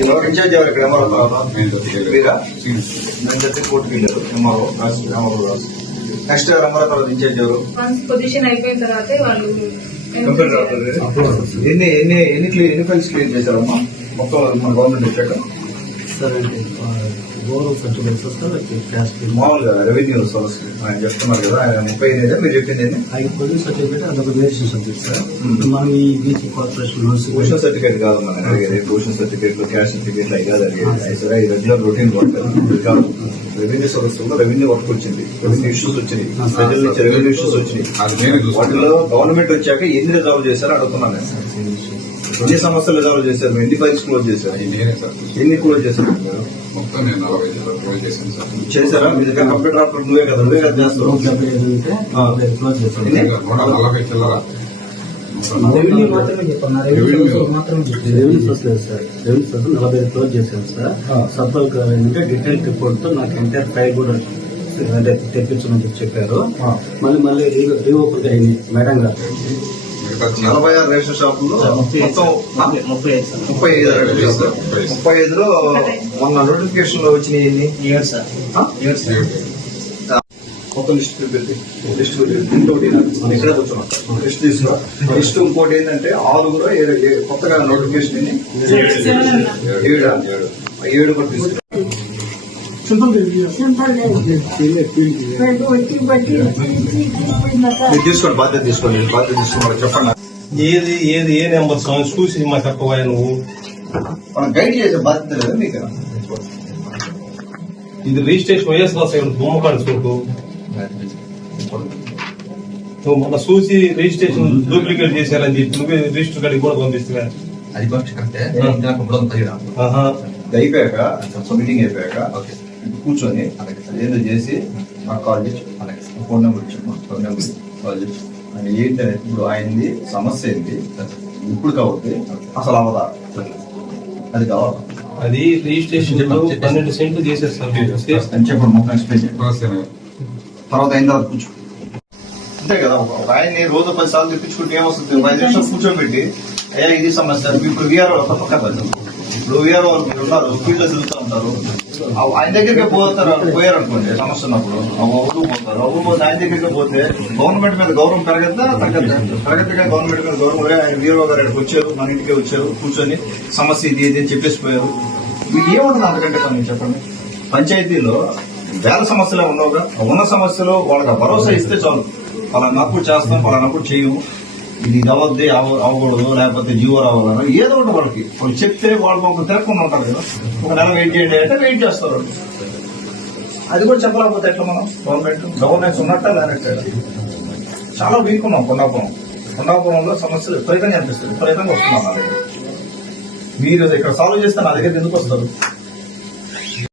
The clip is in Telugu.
ఎవరు ఇన్ఛార్జ్ ఎవరు ఇక్కడ? ఎంఆర్ఓ మీరా? నేను చెప్పి కోర్టుకి వెళ్ళారు. ఎంఆర్ఓ రాసి ఎంఆర్ఓ రాసి. నెక్స్ట్ తర్వాత ఇన్ఛార్జ్ ఎవరు? వన్స్ పొజిషన్ అయిపోయిన తర్వాతే వాళ్ళు ఎన్ని ఎన్ని ఎన్ని క్లియర్ ఎన్ని ఫైల్స్ క్లియర్ చేశారమ్మా? మొత్తం మన గవర్నమెంట్ వచ్చాక సార్ అంటే ఆ, గౌరవ సర్టిఫికేట్స్ వస్తారు క్యాష్ మామూలుగా రెవెన్యూ సోర్స్ ఆయన చెప్తున్నారు కదా ఆయన ముప్పై ఎనిమిది మీరు చెప్పింది ఐదు పొజిషన్ సర్టిఫికేట్ అదొక వేరియేషన్ సబ్జెక్ట్ సార్. మనం ఈ బీచ్ కార్పొరేషన్ సర్టిఫికేట్ కాదు మనం అడిగేది సర్టిఫికేట్ క్యాష్ సర్టిఫికేట్ అవి కాదు అడిగేది సరే ఈ రెగ్యులర్ రొటీన్ వర్క్ ఇది కాదు. రెవెన్యూ సోర్స్లో రెవెన్యూ వర్క్ వచ్చింది రెవెన్యూ ఇష్యూస్ వచ్చినాయి. ప్రజల నుంచి రెవెన్యూ ఇష్యూస్ వచ్చినాయి. అది నేను వాటిలో గవర్నమెంట్ వచ్చాక ఎన్ని రిజాల్వ్ చేశారో అడుగుతున్నాను నేను. ఎన్ని సమస్యలు రిజాల్వ్ చేశారు? ఎన్ని ఫైల్స్ క్లోజ్ చేశారు? నేనే సార్? ఎన్ని క్లోజ్ చేశారు? మీరు? మొత్తం నేను నలభై చేశాను సార్. చేశారా? మీ దగ్గర కంప్యూటర్ ఆపరేటర్ నువ్వే కదా నువ్వే కదా చేస్తావు నూట డెబ్బై ఐదు ఉంటే ఆ. క్లోజ్ చేస్తాం ఎన్ని? నూట నలభై చిల్లర. రెవెన్యూ మాత్రమే చెప్పాను రెవెన్యూ మాత్రమే రెవెన్యూ సోర్స్ లేదు సార్. రెవెన్యూ సోర్స్ నలభై ఐదు క్లోజ్ చేశాను సార్. అంటే డీటెయిల్ రిపోర్ట్తో నాకు ఎంటైర్ ఫైల్ కూడా అంటే తెప్పించమని చెప్పి చెప్పారు. మళ్ళీ మళ్ళీ రీఓపెన్ అయింది మేడం గారు. నలభై ఆరు రేషన్ షాపుల్లో మొత్తం ముప్పై ఐదు సార్. ముప్పై ఐదు రేషన్ షాపులు. ముప్పై ఐదులో మొన్న నోటిఫికేషన్లో వచ్చినాయి ఎన్ని ఏడు సార్. ఆ? ఏడు సార్. మొత్తం లిస్ట్ పెట్టి లిస్ట్ ఒకటి మనం ఇక్కడే కూర్చున్నాం. లిస్ట్ తీసుకురా. లిస్ట్ ఇంకోటి ఏంటంటే ఆరుగురు కొత్తగా నోటిఫికేషన్ ఎన్ని ఏడా. ఏడు? కూడా తీసుకురా. మీరు తీసుకోండి బాధ్యత తీసుకోండి బాధ్యత తీసుకోండి చెప్పండి ఏది ఏది ఏ నెంబర్ సాంగ్ చూసి మా చెప్పబోయా నువ్వు మనం గైడ్ చేసే బాధ్యత లేదా మీకు ఇది రిజిస్ట్రేషన్ వైఎస్ రాసాడు బొమ్మ కాడుచుకుంటూ నువ్వు మన చూసి రిజిస్ట్రేషన్ డూప్లికేట్ చేశారని చెప్పి నువ్వే రిజిస్టర్ కాడికి కూడా పంపిస్తున్నా అది కరెక్టే అయిపోయాక మీటింగ్ అయిపోయాక కూర్చొని ఏదో చేసి నాకు కాల్ చేసి అలాగే. ఫోన్ నెంబర్ ఇచ్చాము ఫోన్ నెంబర్ కాల్ చేసి ఆయన ఏంటంటే ఇప్పుడు ఆయనది సమస్య ఏంటి? ఇప్పుడు కాబట్టి అసలు అవదా అది కావాలి. అది రిజిస్ట్రేషన్ పన్నెండు సెంట్లు చేసేస్తారు అని చెప్పండి మొత్తం ఎక్స్ప్లెయిన్ చేయండి. తర్వాత అయిన తర్వాత కూర్చో. అంతే కదా ఒక ఒక ఆయన్ని రోజు పది సార్లు తెప్పించుకుంటే ఏమొస్తుంది? ఒక ఐదు నిమిషాలు కూర్చోబెట్టి అయ్యా ఇది సమస్య ఇప్పుడు విఆర్ఓ పక్క ఇప్పుడు విఆర్ఓ మీరు ఉన్నారు ఫీల్డ్లో తిరుగుతూ ఉంటారు ఆయన దగ్గరికి పోతారు? పోయారు అనుకోండి సమస్య ఉన్నప్పుడు. ఆ ఊరు పోతారు. ఊరు పోతే ఆయన దగ్గరికి పోతే గవర్నమెంట్ మీద గౌరవం పెరగద్దా? తగ్గద్దా? పెరగద్దుగా గవర్నమెంట్ మీద గౌరవం ఆయన వీరో గారు ఇక్కడికి వచ్చారు మన ఇంటికే వచ్చారు కూర్చొని సమస్య ఇది ఇది అని చెప్పేసి పోయారు. మీకు ఏముంటుంది అంతకంటే పని చెప్పండి? పంచాయతీలో వేల సమస్యలే ఉండవుగా. ఉన్న సమస్యలు వాళ్ళకి భరోసా ఇస్తే చాలు. పలానప్పుడు చేస్తాం పలానప్పుడు చేయము. ఇది అవ్వద్ది అవ్వకూడదు లేకపోతే జీవో రావాలన్నా ఏదో ఒకటి వాళ్ళకి. వాళ్ళు చెప్తే వాళ్ళు ఒక తిరగకుండా ఉంటారు కదా. ఒక నెల వెయిట్ చేయండి అంటే వెయిట్ చేస్తారు. వాళ్ళు. అది కూడా చెప్పలేకపోతే ఎట్లా మనం? గవర్నమెంట్ గవర్నెన్స్ ఉన్నట్ట లేనట్టే. చాలా వీక్ ఉన్నాం కొండాపురం. కొండాపురంలో సమస్యలు విపరీతంగా అనిపిస్తుంది విపరీతంగా వస్తున్నాం. నా దగ్గర మీరు ఇక్కడ సాల్వ్ చేస్తే నా దగ్గర ఎందుకు వస్తారు?